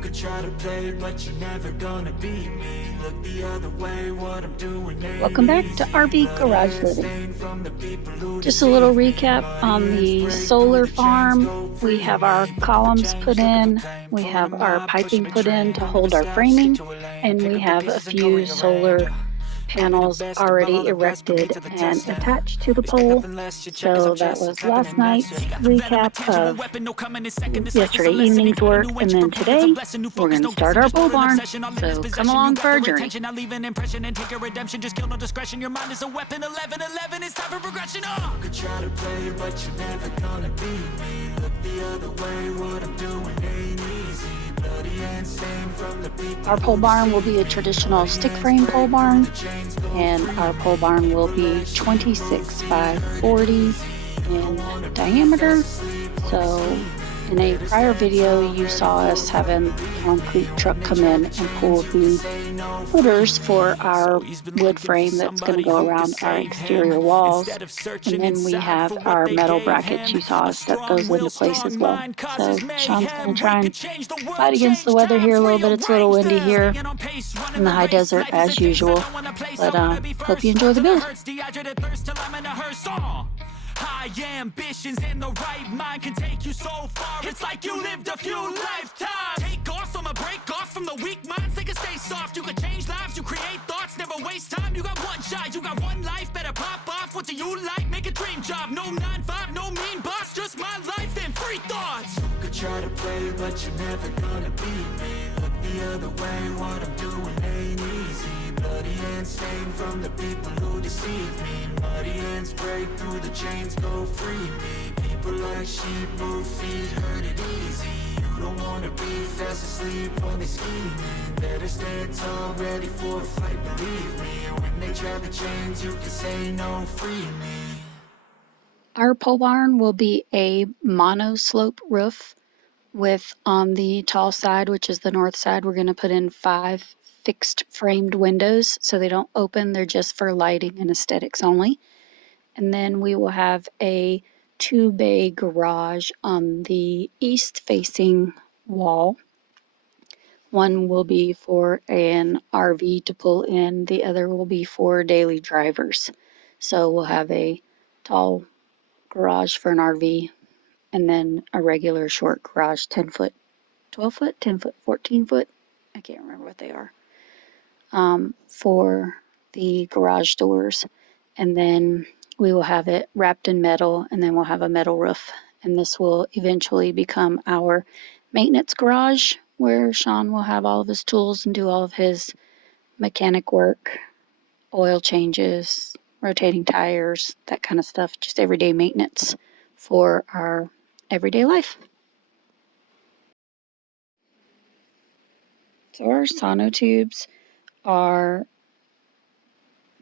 could try to play, but you're never gonna beat me. Look the other way, what I'm doing ain't Welcome back to RV Garage Living. Just a little recap on the solar farm. We have our columns put in, we have our piping put in to hold our framing, and we have a few solar panels already erected and attached to the pole. So that was last night's recap of yesterday evening's work, and then today we're going to start our pole barn. So come along for our journey. Could try to play, but you're never gonna beat me. Look the other way, what I'm doing ain't easy. Bloody and stained from the people. Our pole barn will be a traditional stick frame pole barn, and our pole barn will be 26 by 40 in diameter. So in a prior video you saw us having a concrete truck come in and pull the footers for our wood frame that's going to go around our exterior walls, and then we have our metal brackets. You saw us set those into place as well. So Shawn's going to try and fight against the weather here a little bit. It's a little windy here in the high desert as usual, but hope you enjoy the build. High ambitions and the right mind can take you so far. It's like you lived a few lifetimes. Take off from a break off from the weak minds. They can stay soft. You can change lives. You create thoughts. Never waste time. You got one shot. You got one life. Better pop off. What do you like? Make a dream job. No 9-5. No mean boss. Just my life and free thoughts. You could try to play, but you're never gonna beat me. Look the other way. What I'm doing ain't easy. Bloody hands stained from the people who deceive me. Muddy hands break through the chains, go free me. People like sheep move feet, hurt it easy. You don't wanna be fast asleep when they scheming. Better stand tall, ready for a fight, believe me. When they try the chains, you can say no, free me. Our pole barn will be a mono slope roof with, on the tall side, which is the north side, we're going to put in 5 fixed framed windows so they don't open. They're just for lighting and aesthetics only. And then we will have a 2-bay garage on the east facing wall. One will be for an RV to pull in, the other will be for daily drivers. So we'll have a tall garage for an RV, and then a regular short garage, 10 foot, 12 foot, 10 foot, 14 foot, I can't remember what they are, for the garage doors. And then we will have it wrapped in metal, and then we'll have a metal roof. And this will eventually become our maintenance garage, where Shawn will have all of his tools and do all of his mechanic work, oil changes, rotating tires, that kind of stuff, just everyday maintenance for our everyday life. So our sonotubes are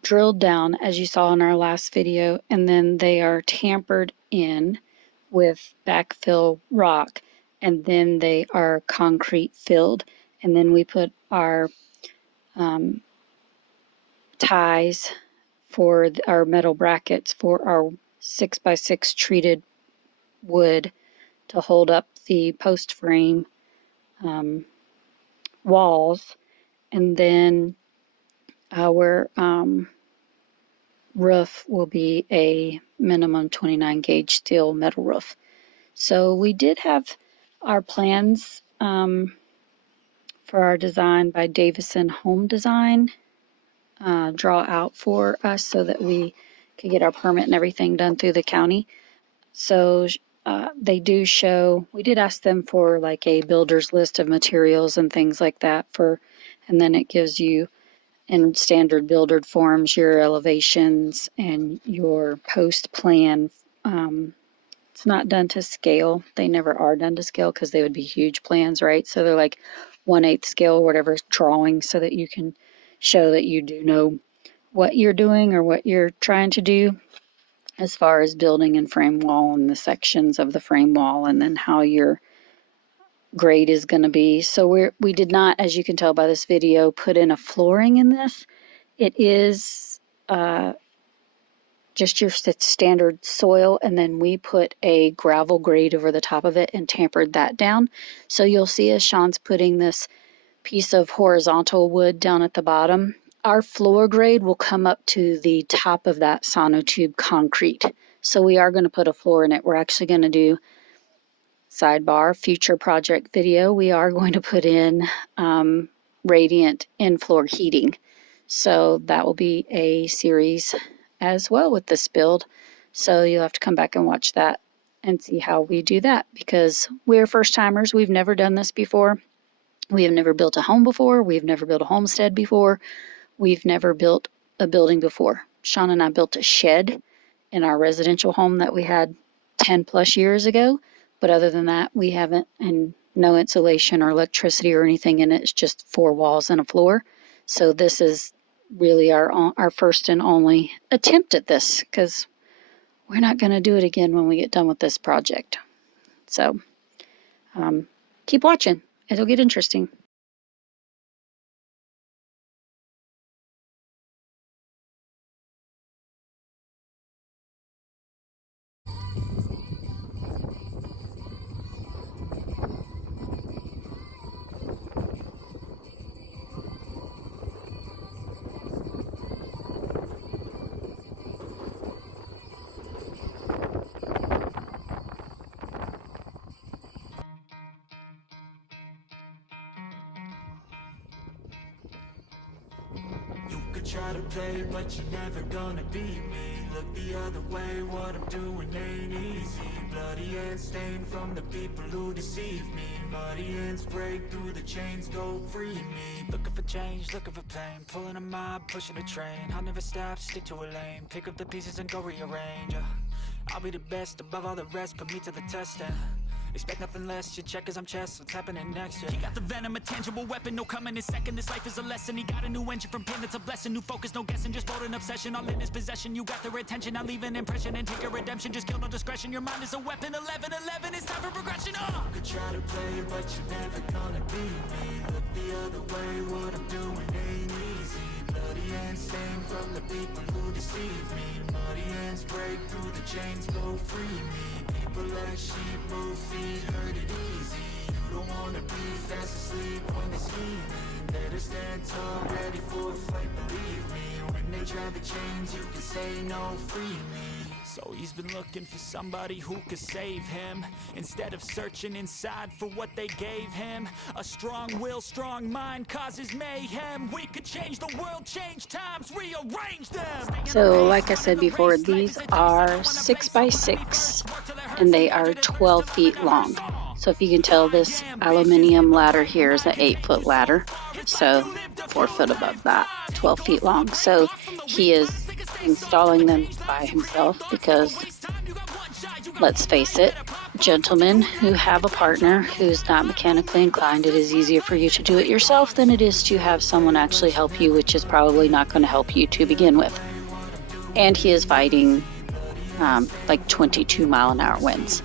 drilled down, as you saw in our last video, and then they are tampered in with backfill rock, and then they are concrete filled, and then we put our ties for our metal brackets for our 6x6 treated wood to hold up the post frame walls, and then our roof will be a minimum 29 gauge steel metal roof. So we did have our plans for our design by Davison Home Design draw out for us so that we could get our permit and everything done through the county. So they do show, we did ask them for like a builder's list of materials and things like that and then it gives you in standard builder forms your elevations and your post plan. It's not done to scale. They never are done to scale because they would be huge plans, right? So they're like 1/8 scale, whatever drawing, so that you can show that you do know what you're doing or what you're trying to do as far as building and frame wall and the sections of the frame wall, and then how your grade is going to be. So we did not, as you can tell by this video, put in a flooring in this. It is just your standard soil, and then we put a gravel grade over the top of it and tampered that down. So you'll see as Shawn's putting this piece of horizontal wood down at the bottom, our floor grade will come up to the top of that sonotube concrete. So we are going to put a floor in it. We're actually going to do, sidebar, future project video, we are going to put in radiant in-floor heating. So that will be a series as well with this build. So you'll have to come back and watch that and see how we do that, because we're first timers. We've never done this before. We have never built a home before. We've never built a homestead before. We've never built a building before. Shawn and I built a shed in our residential home that we had 10 plus years ago. But other than that, we haven't, and no insulation or electricity or anything in it. It's just 4 walls and a floor. So this is really our first and only attempt at this, because we're not going to do it again when we get done with this project. So keep watching. It'll get interesting. Try to play, but you're never gonna beat me. Look the other way, what I'm doing ain't easy. Bloody hands stained from the people who deceive me. Muddy hands break through the chains, go free me. Looking for change, looking for pain. Pulling a mob, pushing a train. I'll never stop, stick to a lane. Pick up the pieces and go rearrange. I'll be the best above all the rest, put me to the test and expect nothing less, you check as I'm chess, what's happening next, yeah. He got the venom, a tangible weapon, no coming in second. This life is a lesson, he got a new engine from pain, that's a blessing. New focus, no guessing, just bold and obsession. All in his possession, you got their attention. I'll leave an impression and take a redemption. Just kill no discretion, your mind is a weapon. 11-11, it's time for progression, You could try to play, but you're never gonna beat me. Look the other way, what I'm doing ain't easy. Bloody hands stained from the people who deceive me. Muddy hands break through the chains, go free me. People like sheep move feet, hurt it easy. You don't wanna be fast asleep when it's evening. Better stand tall, ready for a fight, believe me. When they try to change, you can say no, free me. So he's been looking for somebody who could save him, instead of searching inside for what they gave him. A strong will, strong mind causes mayhem. We could change the world, change times, rearrange them. So like I said before, these are 6 by 6 and they are 12 feet long. So if you can tell, this aluminum ladder here is an 8-foot ladder. So 4 foot above that, 12 feet long. So he is installing them by himself because, let's face it, gentlemen who have a partner who's not mechanically inclined, it is easier for you to do it yourself than it is to have someone actually help you, which is probably not going to help you to begin with. And he is fighting like 22-mile-an-hour winds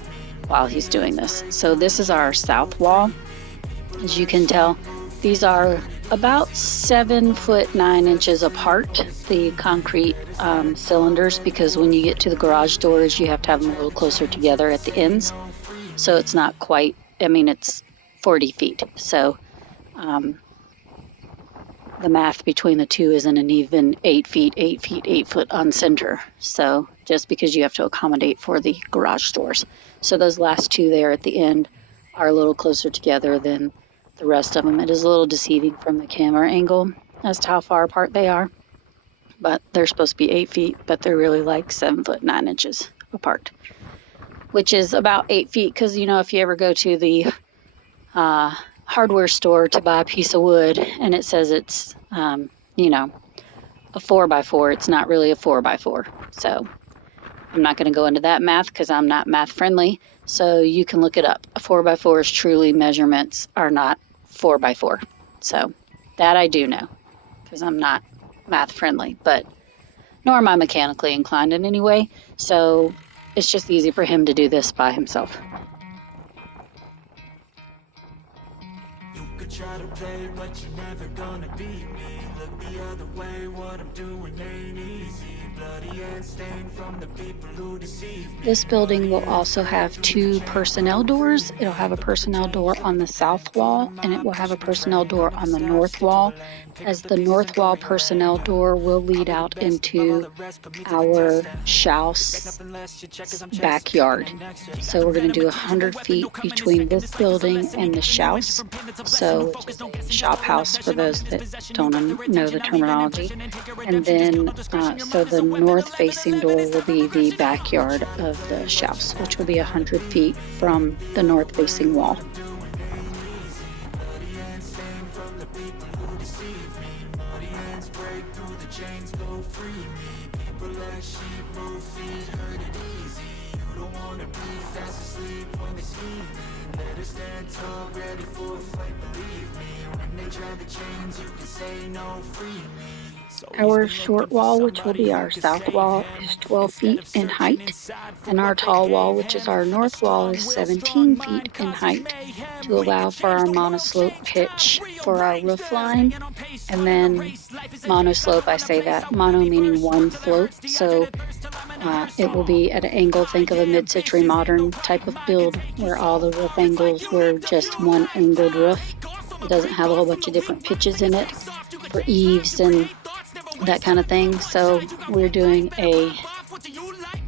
while he's doing this. So this is our south wall. As you can tell, these are about 7 foot 9 inches apart, the concrete cylinders, because when you get to the garage doors, you have to have them a little closer together at the ends. So it's not quite, I mean, it's 40 feet. So the math between the two isn't an even 8 feet, 8 feet, 8 foot on center. So just because you have to accommodate for the garage doors. So those last two there at the end are a little closer together than the rest of them. It is a little deceiving from the camera angle as to how far apart they are, but they're supposed to be 8 feet, but they're really like 7 foot 9 inches apart, which is about 8 feet. Because, you know, if you ever go to the hardware store to buy a piece of wood and it says it's, you know, a 4x4, it's not really a 4x4. So I'm not going to go into that math because I'm not math friendly. So you can look it up. A 4x4's truly measurements are not 4x4. So that I do know because I'm not math friendly, but nor am I mechanically inclined in any way. So it's just easy for him to do this by himself. You could try to play, but you're never gonna beat me. Look the other way, what I'm doing ain't easy. This building will also have 2 personnel doors. It'll have a personnel door on the south wall, and it will have a personnel door on the north wall, as the north wall personnel door will lead out into our shouse backyard. So we're going to do 100 feet between this building and the shouse. So shop house for those that don't know the terminology. And then, so the north facing door will be the backyard of the shouse, which will be 100 feet from the north facing wall. Our short wall, which will be our south wall, is 12 feet in height, and our tall wall, which is our north wall, is 17 feet in height to allow for our monoslope pitch for our roof line. And then monoslope, I say that, mono meaning one slope, so it will be at an angle. Think of a mid-century modern type of build where all the roof angles were just one angled roof. It doesn't have a whole bunch of different pitches in it for eaves and that kind of thing. So we're doing a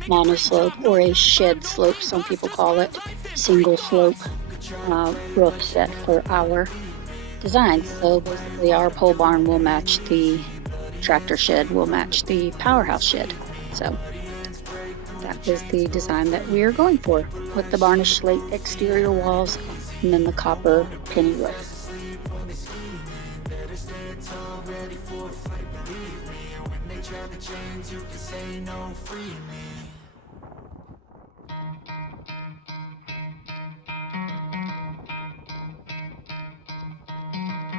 monoslope, or a shed slope, some people call it, single slope roof set for our design. So basically our pole barn will match the tractor shed, will match the powerhouse shed. So that is the design that we are going for, with the varnished slate exterior walls and then the copper penny roof.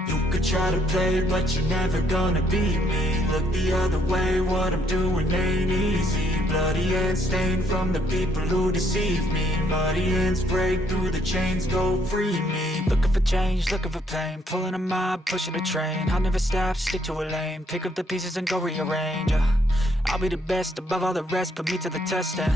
You could try to play, but you're never gonna beat me. Look the other way, what I'm doing ain't easy. Bloody hands stained from the people who deceive me. Muddy hands break through the chains, go free me. Looking for change, looking for pain, pulling a mob, pushing a train. I'll never stop, stick to a lane, pick up the pieces and go rearrange. I'll be the best above all the rest, put me to the test and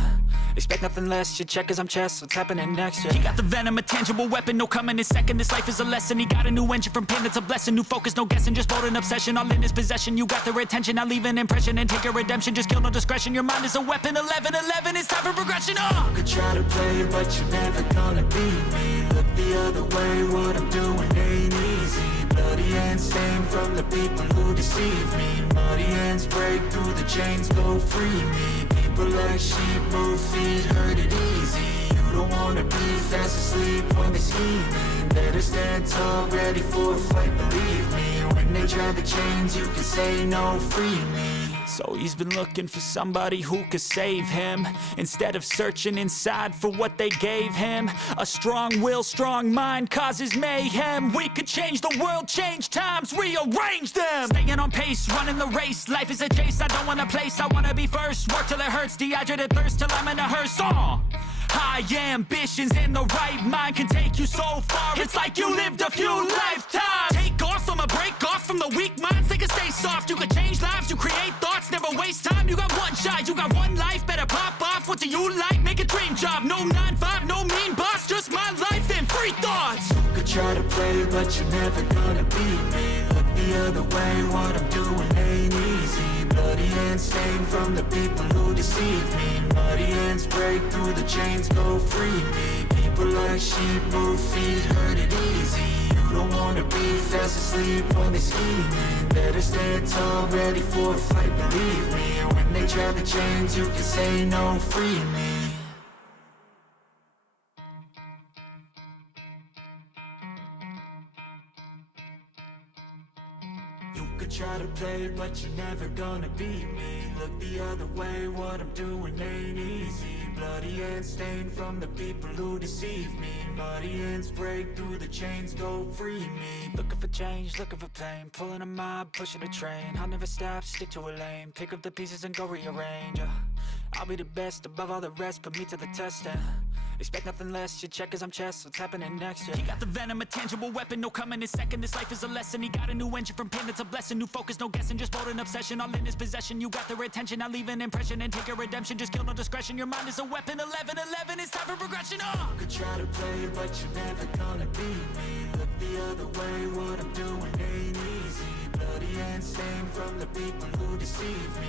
expect nothing less. You check as I'm chess, what's happening next? Yeah. He got the venom, a tangible weapon, no coming in second. This life is a lesson. He got a new engine from pain, that's a blessing. New focus, no guessing, just bold and obsession. All in his possession, you got their attention. I'll leave an impression and take your redemption. Just kill no discretion, your mind is a weapon. 11-11, it's time for progression. You could try to play, but you're never gonna beat me. Look the other way, what I'm doing ain't easy. Bloody hands stained from the people who deceive me. Muddy hands break through the chains, go free me. People like sheep move feet, hurt it easy. You don't wanna be fast asleep when they scheming. Better stand tall, ready for a fight, believe me. When they try the chains, you can say no, free me. So he's been looking for somebody who could save him, instead of searching inside for what they gave him. A strong will, strong mind causes mayhem. We could change the world, change times, rearrange them. Staying on pace, running the race. Life is a chase, I don't want a place. I wanna be first, work till it hurts. Dehydrated thirst till I'm in a hearse. High ambitions and the right mind can take you so far. It's like you lived a few lifetimes. Take off from a break off from the weak minds. They can stay soft. You can change lives, you create thoughts, never waste time. You got one shot, you got one life. Better pop off. What do you like? Make a dream job. No 9-5, no mean boss. Just my life and free thoughts. You could try to play, but you're never gonna beat me. Look the other way, what I'm doing ain't easy. Bloody hands stained from the people who deceive me. Muddy hands break through the chains, go free me. People like sheep move feet, hurt it easy. You don't wanna be fast asleep when they scheming. Better stand tall, ready for a fight, believe me. When they try the chains, you can say no, free me. You could try to play, but you're never gonna beat me. Look the other way, what I'm doing ain't easy. Bloody hands stained from the people who deceive me. Muddy hands break through the chains, go free me. Looking for change, looking for pain, pulling a mob, pushing a train. I'll never stop, stick to a lane, pick up the pieces and go rearrange. I'll be the best above all the rest, put me to the test and Expect nothing less, you check as I'm chess, what's happening next, yeah. He got the venom, a tangible weapon, no coming in second. This life is a lesson, he got a new engine from pain, it's a blessing. New focus, no guessing, just bold and obsession. All in his possession, you got their attention. Now leave an impression and take a redemption. Just kill no discretion, your mind is a weapon. 11-11, it's time for progression. You could try to play, but you're never gonna beat me. Look the other way, what I'm doing ain't easy. Bloody and stained from the people who deceive me.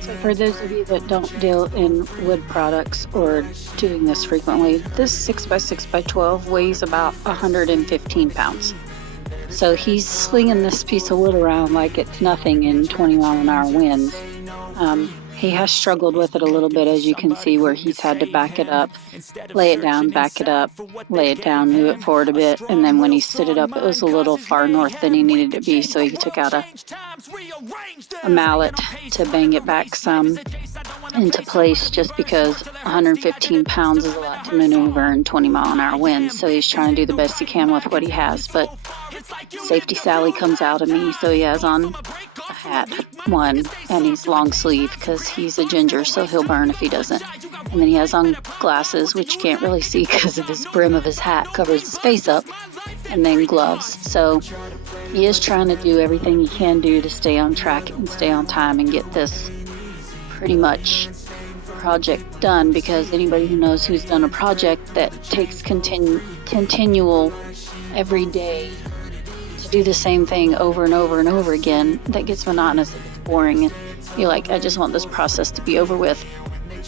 So for those of you that don't deal in wood products or doing this frequently, this 6x6x12 weighs about 115 pounds. So he's slinging this piece of wood around like it's nothing in 20-mile-an-hour winds. He has struggled with it a little bit, as you can see, where he's had to back it up, lay it down, back it up, lay it down, move it forward a bit, and then when he stood it up, it was a little far north than he needed to be, so he took out a mallet to bang it back some into place, just because 115 pounds is a lot to maneuver in 20-mile-an-hour winds, so he's trying to do the best he can with what he has. But Safety Sally comes out of me, so he has on a hat, one, and he's long sleeve because he's a ginger, so he'll burn if he doesn't. And then he has on glasses, which you can't really see because of his brim of his hat covers his face up, and then gloves. So he is trying to do everything he can do to stay on track and stay on time and get this pretty much project done, because anybody who knows who's done a project that takes continual every day to do the same thing over and over and over again, that gets monotonous, it gets boring, and you're like, I just want this process to be over with.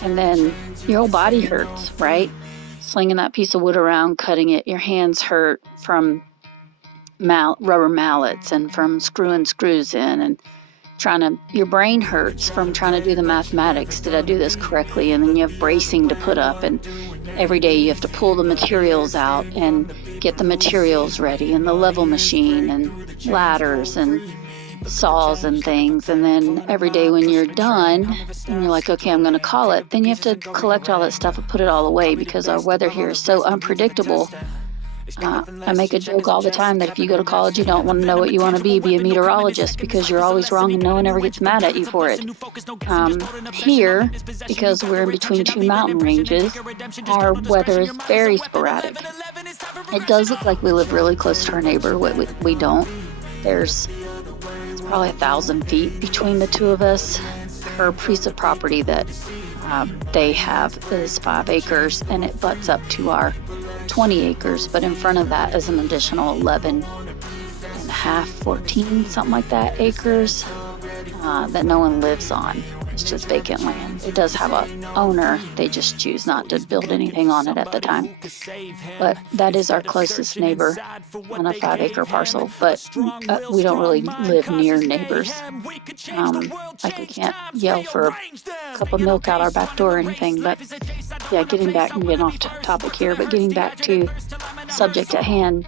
And then your whole body hurts, right? Slinging that piece of wood around, cutting it, your hands hurt from rubber mallets and from screwing screws in, and your brain hurts from trying to do the mathematics. Did I do this correctly? And then you have bracing to put up, and every day you have to pull the materials out and get the materials ready, and the level machine and ladders and saws and things. And then every day when you're done and you're like, okay, I'm going to call it, then you have to collect all that stuff and put it all away, because our weather here is so unpredictable. I make a joke all the time that if you go to college, you don't want to know what you want to be a meteorologist, because you're always wrong and no one ever gets mad at you for it. Here, because we're in between two mountain ranges, our weather is very sporadic. It does look like we live really close to our neighbor. We don't. It's probably 1,000 feet between the two of us. Her piece of property that they have is 5 acres, and it butts up to our 20 acres, but in front of that is an additional 11 and a half, 14, something like that, acres that no one lives on. It's just vacant land. It does have a owner, they just choose not to build anything on it at the time. But that is our closest neighbor on a 5-acre parcel, but we don't really live near neighbors. Like we can't yell for a cup of milk out our back door or anything. But yeah, getting off topic here, but getting back to subject at hand.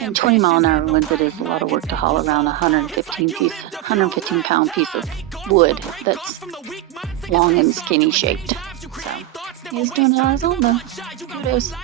In 20-mile-an-hour winds, it is a lot of work to haul around a 115-pound piece of wood that's long and skinny shaped. So he's doing it on his own, though. Kudos.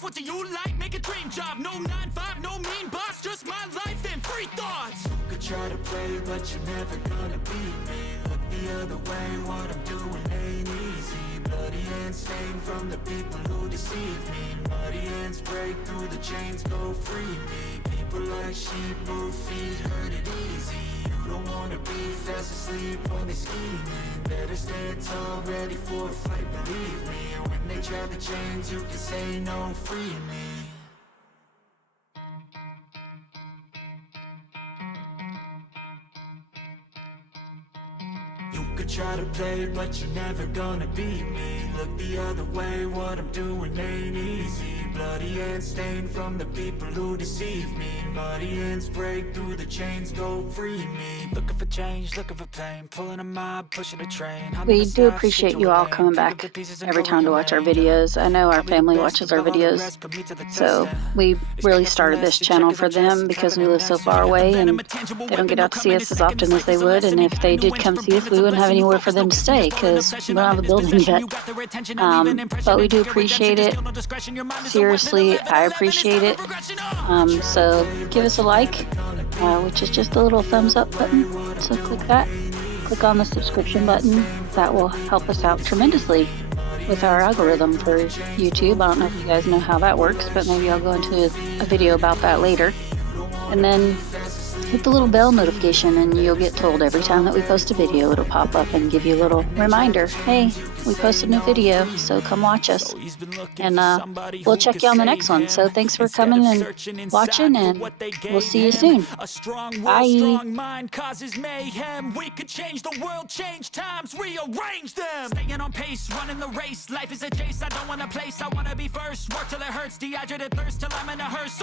What do you like? Make a dream job. No 9-5, no mean boss, just my life and free thoughts. You could try to play, but you're never gonna beat me. Look the other way, what I'm doing ain't easy. Bloody hands stained from the people who deceive me. Muddy hands break through the chains, go free me. People like sheep move feet, hurt it easy. You don't wanna be fast asleep when they scheme. Better stand tall, ready for a fight, believe me. When they try the chains, you can say no, free me. You could try to play, but you're never gonna beat me. Look the other way, what I'm doing ain't easy. Bloody hands stained from the people who deceive me. Muddy hands break through the chains, go free me. Looking for change, looking for pain, pulling a mob, pushing a train. We do appreciate you all coming back every time to watch our videos. I know our family watches our videos, so we really started this channel for them because we live so far away and they don't get out to see us as often as they would. And if they did come see us, we wouldn't have anywhere for them to stay because we don't have a building yet. But we do appreciate it. Seriously, I appreciate it. So give us a like, which is just a little thumbs up button. So click that. Click on the subscription button. That will help us out tremendously. with our algorithm for YouTube. I don't know if you guys know how that works, but maybe I'll go into a video about that later. And then hit the little bell notification and you'll get told every time that we post a video. It'll pop up and give you a little reminder. Hey, we posted a new video, so come watch us. And we'll check you on the next one. So thanks for coming and watching, and we'll see you soon. Bye. Mind causes mayhem. We could change the world, change times, rearrange them. Staying on pace, running the race. Life is a chase, I don't want a place. I wanna be first. Work till it hurts, dehydrated thirst till I'm in a hearse.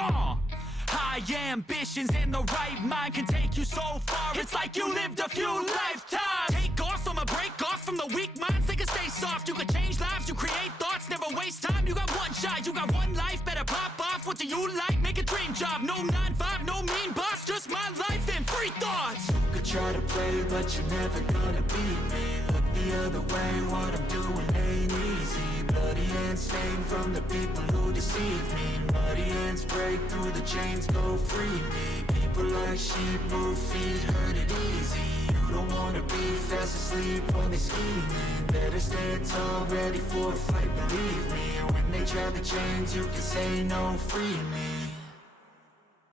High ambitions and the right mind can take you so far. It's like you lived a few lifetimes. Take off from a break off from the weak minds. They can stay soft. You can change lives, you create thoughts. Never waste time. You got one shot, you got one life. Better pop off. What do you like? Make a dream job. No 9-5, no mean boss. Just my life and free thoughts. You could try to play, but you're never gonna beat me. Look the other way. What I'm doing ain't easy. Bloody hands stained from the people who deceive me. Muddy hands break through the chains, go free me. People like sheep move feet, hurt it easy. You don't wanna be fast asleep when they scheming. Better stand tall, ready for a fight, believe me. When they try to change, you can say no, free me.